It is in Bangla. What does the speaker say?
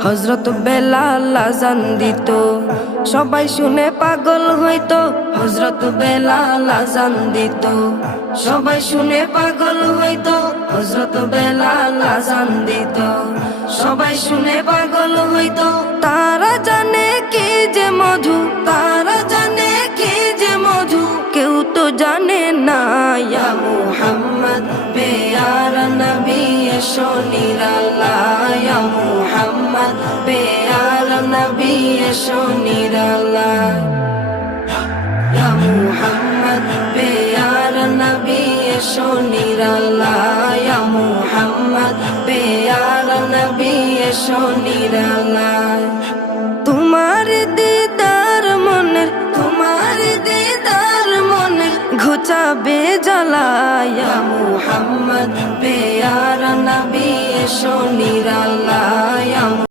হযরত বেলাল আযান দিত, সবাই শুনে পাগল হইতো। হযরত বেলাল আযান দিত, সবাই শুনে পাগল হইতো। হযরত বেলাল আযান দিত, সবাই শুনে পাগল হইতো। তারা জানে কি যে মধু, তারা জানে কি যে মধু, কেউ তো জানে না। ইয়া মুহাম্মদ পেয়ারা নবী এসো নিরালায়, ইয়া মুহাম্মদ পেয়ারা নবী এসো নিরালায়, ইয়া মুহাম্মদ পেয়ারা নবী এসো নিরালায়, ইয়া মুহাম্মদ পেয়ারা নবী এসো নিরালায়। তোমার দিদার মনের, তোমার দিদার মনের ঘুচাবে জ্বালা। ইয়া মুহাম্মদ পেয়ারা নবী এসো নিরালায়।